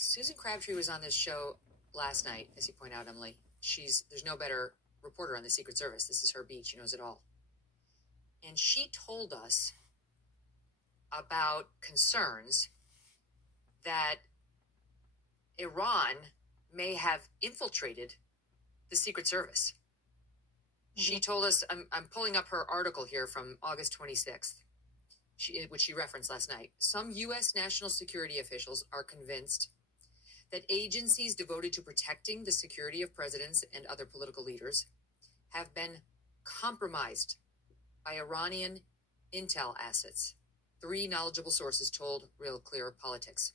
Susan Crabtree was on this show last night, as you point out, Emily. There's no better reporter on the Secret Service. This is her beat. She knows it all. And she told us about concerns that Iran may have infiltrated the Secret Service. She told us, I'm pulling up her article here from August 26th, which she referenced last night. Some U.S. national security officials are convinced that agencies devoted to protecting the security of presidents and other political leaders have been compromised by Iranian intel assets. 3 knowledgeable sources told Real Clear Politics.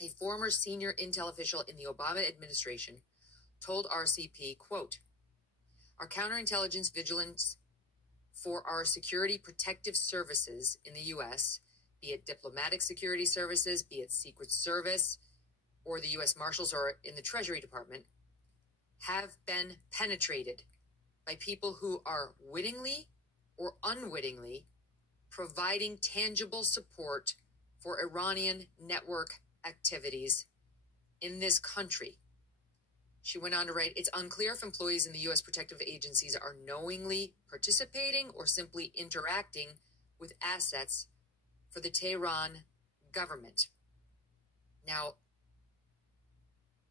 A former senior intel official in the Obama administration told RCP, quote, "Our counterintelligence vigilance for our security protective services in the U.S., be it diplomatic security services, be it Secret Service, or the U.S. Marshals or in the Treasury Department, have been penetrated by people who are wittingly or unwittingly providing tangible support for Iranian network activities in this country." She went on to write, "It's unclear if employees in the U.S. protective agencies are knowingly participating or simply interacting with assets for the Tehran government." Now,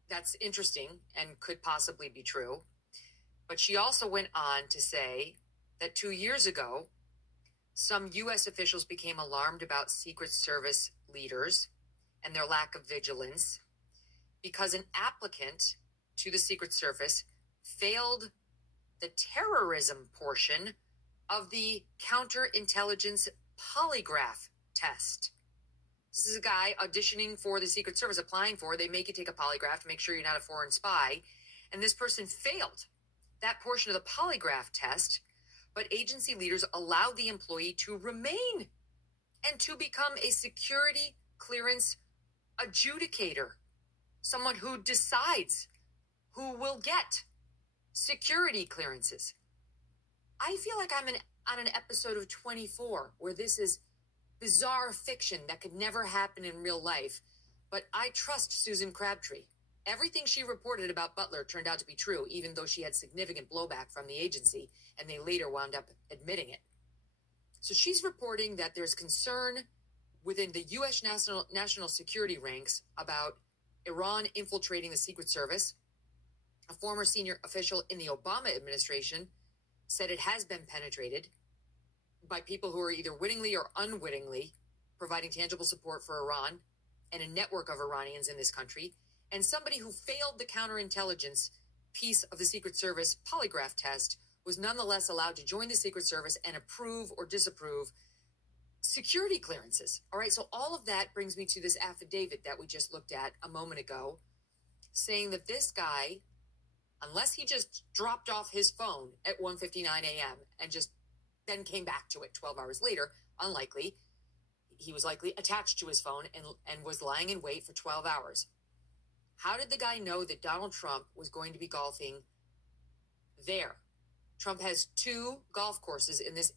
that's interesting and could possibly be true. But she also went on to say that 2 years ago, some U.S. officials became alarmed about Secret Service leaders and their lack of vigilance because an applicant to the Secret Service failed the terrorism portion of the counterintelligence polygraph test. This is a guy auditioning for the Secret Service, applying for. They make you take a polygraph to make sure you're not a foreign spy. And this person failed that portion of the polygraph test, but agency leaders allowed the employee to remain and to become a security clearance adjudicator, someone who decides who will get security clearances. I feel like I'm on an episode of 24 where this is bizarre fiction that could never happen in real life, but I trust Susan Crabtree. Everything she reported about Butler turned out to be true, even though she had significant blowback from the agency, and they later wound up admitting it. So she's reporting that there's concern within the U.S. national security ranks about Iran infiltrating the Secret Service. A former senior official in the Obama administration said it has been penetrated by people who are either wittingly or unwittingly providing tangible support for Iran and a network of Iranians in this country, and somebody who failed the counterintelligence piece of the Secret Service polygraph test was nonetheless allowed to join the Secret Service and approve or disapprove security clearances. All right, so all of that brings me to this affidavit that we just looked at a moment ago, saying that this guy, unless he just dropped off his phone at 1:59 a.m. and just then came back to it 12 hours later, unlikely. He was likely attached to his phone and was lying in wait for 12 hours. How did the guy know that Donald Trump was going to be golfing there? Trump has 2 golf courses in this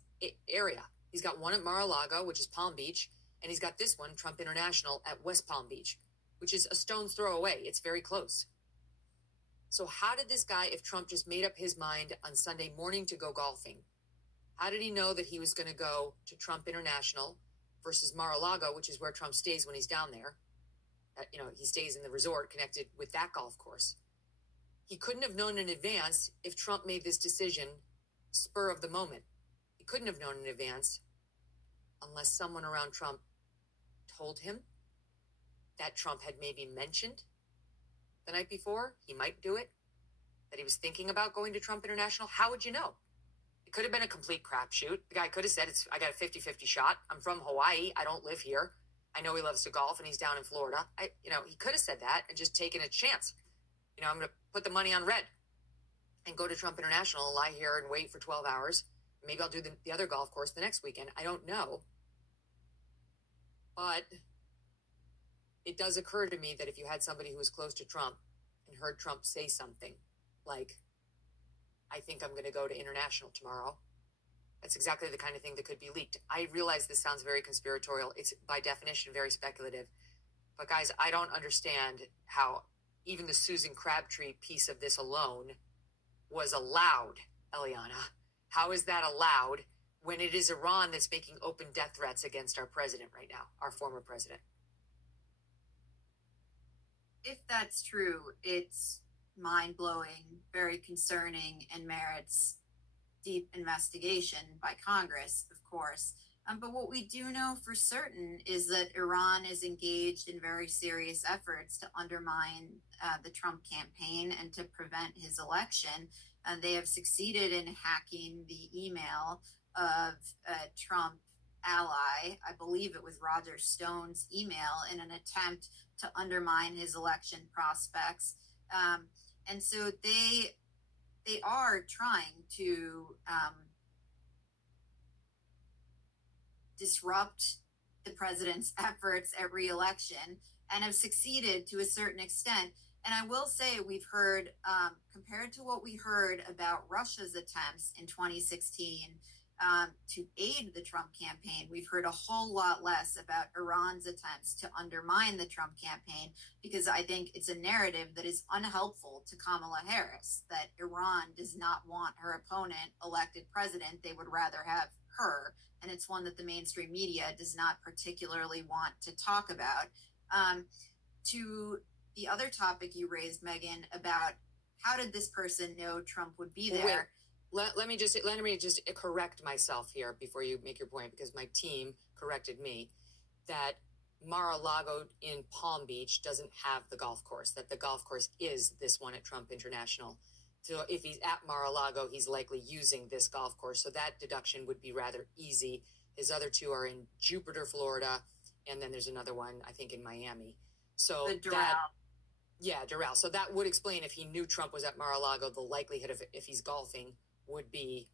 area. He's got one at Mar-a-Lago, which is Palm Beach, and he's got this one, Trump International, at West Palm Beach, which is a stone's throw away. It's very close. So how did this guy, if Trump just made up his mind on Sunday morning to go golfing, how did he know that he was going to go to Trump International versus Mar-a-Lago, which is where Trump stays when he's down there? He stays in the resort connected with that golf course. He couldn't have known in advance if Trump made this decision spur of the moment. He couldn't have known in advance unless someone around Trump told him that Trump had maybe mentioned the night before he might do it, that he was thinking about going to Trump International. How would you know? It could have been a complete crapshoot. The guy could have said, I got a 50-50 shot. I'm from Hawaii. I don't live here. I know he loves to golf and he's down in Florida. He could have said that and just taken a chance. I'm going to put the money on red and go to Trump International and lie here and wait for 12 hours. Maybe I'll do the other golf course the next weekend. I don't know. But it does occur to me that if you had somebody who was close to Trump and heard Trump say something like, I think I'm going to go to international tomorrow, that's exactly the kind of thing that could be leaked. I realize this sounds very conspiratorial. It's by definition very speculative. But guys, I don't understand how even the Susan Crabtree piece of this alone was allowed, Eliana. How is that allowed when it is Iran that's making open death threats against our president right now, our former president? If that's true, it's mind blowing, very concerning, and merits deep investigation by Congress, of course. But what we do know for certain is that Iran is engaged in very serious efforts to undermine the Trump campaign and to prevent his election. They have succeeded in hacking the email of a Trump ally. I believe it was Roger Stone's email in an attempt to undermine his election prospects. And so they are trying to disrupt the president's efforts at reelection and have succeeded to a certain extent. And I will say, we've heard, compared to what we heard about Russia's attempts in 2016 to aid the Trump campaign, we've heard a whole lot less about Iran's attempts to undermine the Trump campaign, because I think it's a narrative that is unhelpful to Kamala Harris, that Iran does not want her opponent elected president. They would rather have her, and it's one that the mainstream media does not particularly want to talk about. To the other topic you raised, Megan, about how did this person know Trump would be there? Let me just correct myself here before you make your point, because my team corrected me that Mar-a-Lago in Palm Beach doesn't have the golf course, that the golf course is this one at Trump International. So if he's at Mar-a-Lago, he's likely using this golf course. So that deduction would be rather easy. His other two are in Jupiter, Florida, and then there's another one, I think, in Miami. So The Doral. that, yeah, Doral. So that would explain, if he knew Trump was at Mar-a-Lago, the likelihood of, if he's golfing, would be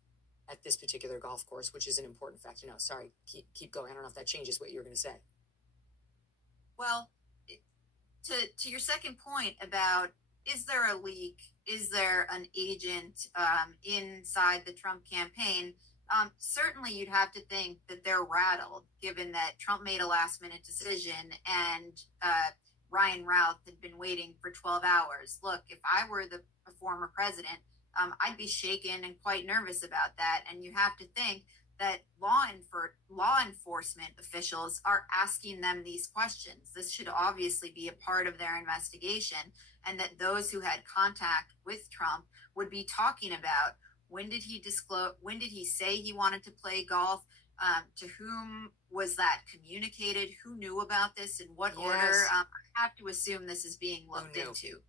at this particular golf course, which is an important fact to know. Sorry, keep going. I don't know if that changes what you were going to say. Well, to your second point about, is there a leak? Is there an agent inside the Trump campaign? Certainly, you'd have to think that they're rattled, given that Trump made a last minute decision and Ryan Routh had been waiting for 12 hours. Look, if I were the former president, I'd be shaken and quite nervous about that. And you have to think that law enforcement officials are asking them these questions. This should obviously be a part of their investigation, and that those who had contact with Trump would be talking about, when did he disclose, when did he say he wanted to play golf, to whom was that communicated, who knew about this, in what order. I have to assume this is being looked into.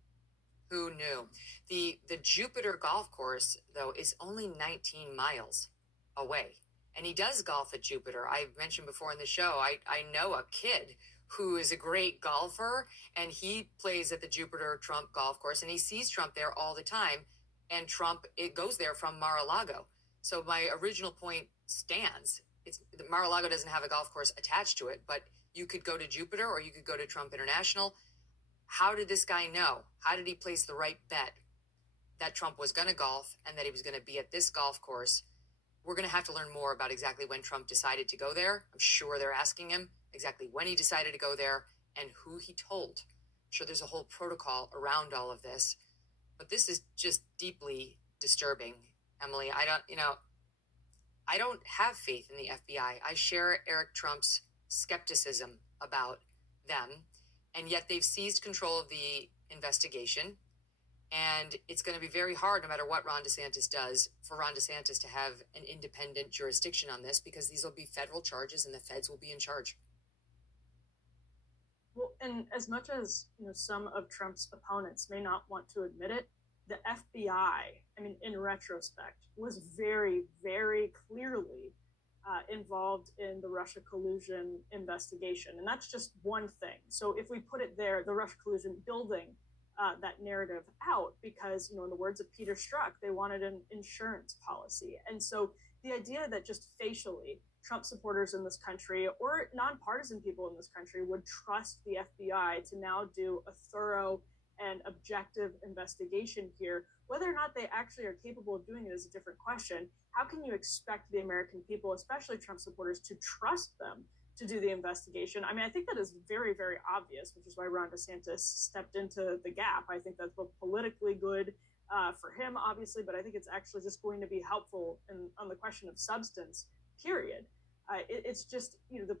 Who knew? The Jupiter golf course, though, is only 19 miles away. And he does golf at Jupiter. I've mentioned before in the show, I know a kid who is a great golfer, and he plays at the Jupiter Trump golf course, and he sees Trump there all the time. And Trump, it goes there from Mar-a-Lago. So my original point stands. It's Mar-a-Lago doesn't have a golf course attached to it, but you could go to Jupiter or you could go to Trump International. How did this guy know? How did he place the right bet that Trump was going to golf and that he was going to be at this golf course? We're going to have to learn more about exactly when Trump decided to go there. I'm sure they're asking him exactly when he decided to go there and who he told. I'm sure there's a whole protocol around all of this, but this is just deeply disturbing, Emily. I don't have faith in the FBI. I share Eric Trump's skepticism about them, and yet they've seized control of the investigation. And it's going to be very hard, no matter what Ron DeSantis does, for Ron DeSantis to have an independent jurisdiction on this, because these will be federal charges and the feds will be in charge. Well, and as much as some of Trump's opponents may not want to admit it, the FBI, I mean, in retrospect, was very, very clearly involved in the Russia collusion investigation. And that's just one thing. So if we put it there, the Russia collusion building that narrative out, because, in the words of Peter Strzok, they wanted an insurance policy. And so the idea that just facially Trump supporters in this country, or nonpartisan people in this country, would trust the FBI to now do a thorough and objective investigation here, whether or not they actually are capable of doing it is a different question. How can you expect the American people, especially Trump supporters, to trust them to do the investigation. I mean, I think that is very, very obvious, which is why Ron DeSantis stepped into the gap. I think that's both politically good for him, obviously, but I think it's actually just going to be helpful on the question of substance, period. It's just, the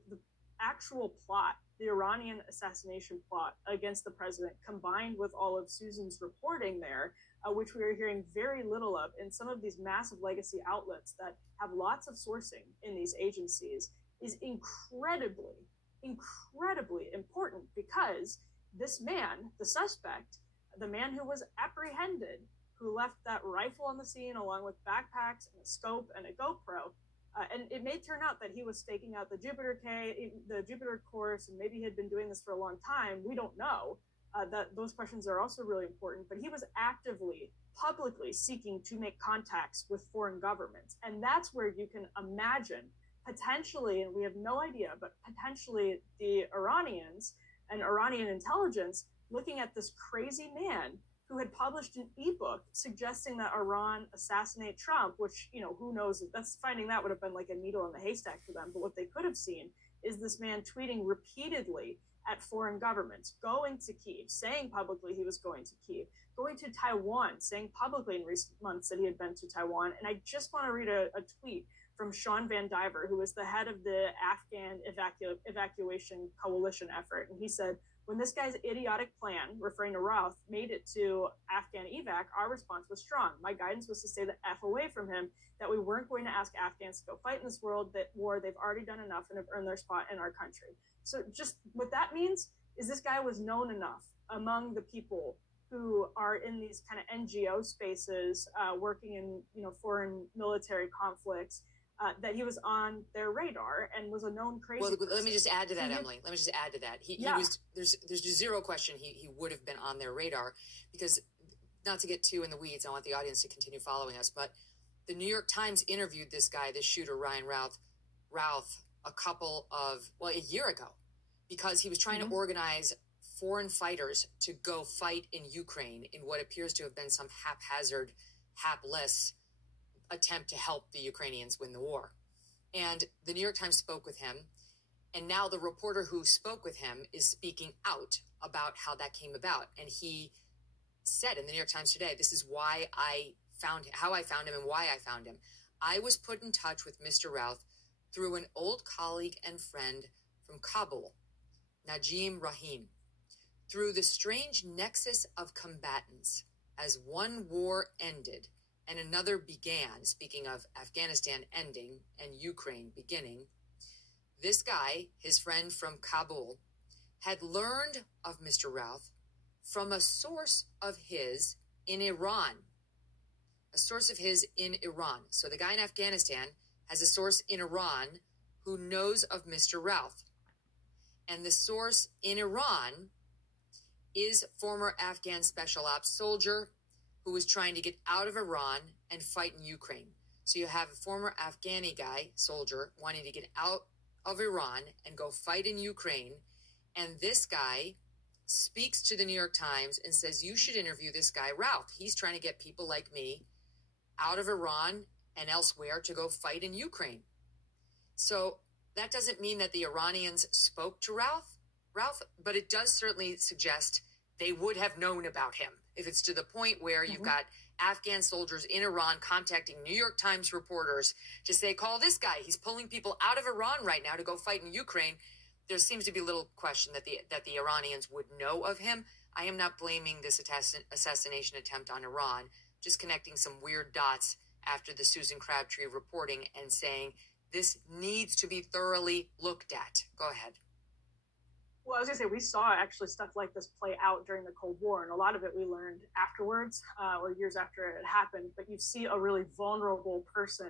actual plot, the Iranian assassination plot against the president, combined with all of Susan's reporting there, which we are hearing very little of in some of these massive legacy outlets that have lots of sourcing in these agencies, is incredibly, incredibly important, because this man, the suspect, the man who was apprehended, who left that rifle on the scene along with backpacks and a scope and a GoPro, and it may turn out that he was staking out the Jupiter course, and maybe he had been doing this for a long time. We don't know. That those questions are also really important. But he was actively, publicly seeking to make contacts with foreign governments, and that's where you can imagine potentially, and we have no idea, but potentially the Iranians and Iranian intelligence looking at this crazy man who had published an ebook suggesting that Iran assassinate Trump, which, who knows, that's finding that would have been like a needle in the haystack for them. But what they could have seen is this man tweeting repeatedly at foreign governments, going to Kyiv, saying publicly he was going to Kyiv, going to Taiwan, saying publicly in recent months that he had been to Taiwan. And I just want to read a tweet from Sean Van Diver, who is the head of the Afghan evacuation coalition effort. And he said, when this guy's idiotic plan, referring to Routh, made it to Afghan evac, our response was strong. My guidance was to stay the F away from him, that we weren't going to ask Afghans to go fight in this war they've already done enough and have earned their spot in our country. So just what that means is this guy was known enough among the people who are in these kind of NGO spaces, working in foreign military conflicts, that he was on their radar and was a known crazy person. Let me just add to that, Emily. Let me just add to that. He was, there's zero question he would have been on their radar, because, not to get too in the weeds, I want the audience to continue following us, but the New York Times interviewed this guy, this shooter, Ryan Routh, a year ago, because he was trying to organize foreign fighters to go fight in Ukraine in what appears to have been some haphazard, hapless attempt to help the Ukrainians win the war. And the New York Times spoke with him, and now the reporter who spoke with him is speaking out about how that came about. And he said in the New York Times today, this is how I found him and why I found him. I was put in touch with Mr. Routh through an old colleague and friend from Kabul, Najim Rahim. Through the strange nexus of combatants, as one war ended and another began, speaking of Afghanistan ending and Ukraine beginning, this guy, his friend from Kabul, had learned of Mr. Routh from a source of his in Iran. A source of his in Iran. So the guy in Afghanistan has a source in Iran who knows of Mr. Routh. And the source in Iran is former Afghan special ops soldier who was trying to get out of Iran and fight in Ukraine. So you have a former Afghani guy, soldier, wanting to get out of Iran and go fight in Ukraine. And this guy speaks to the New York Times and says, you should interview this guy, Routh. He's trying to get people like me out of Iran and elsewhere to go fight in Ukraine. So that doesn't mean that the Iranians spoke to Routh, but it does certainly suggest they would have known about him. If it's to the point where you've got Afghan soldiers in Iran contacting New York Times reporters to say, call this guy, he's pulling people out of Iran right now to go fight in Ukraine, there seems to be little question that the Iranians would know of him. I am not blaming this assassination attempt on Iran, just connecting some weird dots after the Susan Crabtree reporting and saying this needs to be thoroughly looked at. Go ahead. Well, I was going to say, we saw actually stuff like this play out during the Cold War, and a lot of it we learned afterwards, or years after it happened. But you see a really vulnerable person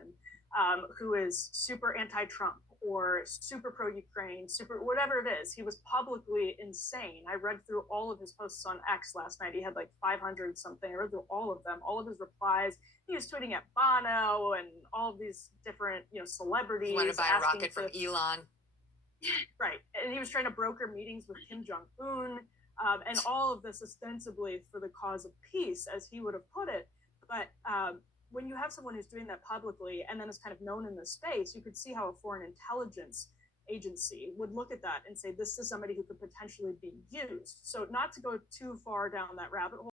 who is super anti-Trump or super pro-Ukraine, super whatever it is. He was publicly insane. I read through all of his posts on X last night. He had like 500 something. I read through all of them, all of his replies. He was tweeting at Bono and all of these different, celebrities. He wanted to buy a rocket from Elon. Right. And he was trying to broker meetings with Kim Jong-un, and all of this ostensibly for the cause of peace, as he would have put it. But when you have someone who's doing that publicly and then is kind of known in the space, you could see how a foreign intelligence agency would look at that and say, this is somebody who could potentially be used. So, not to go too far down that rabbit hole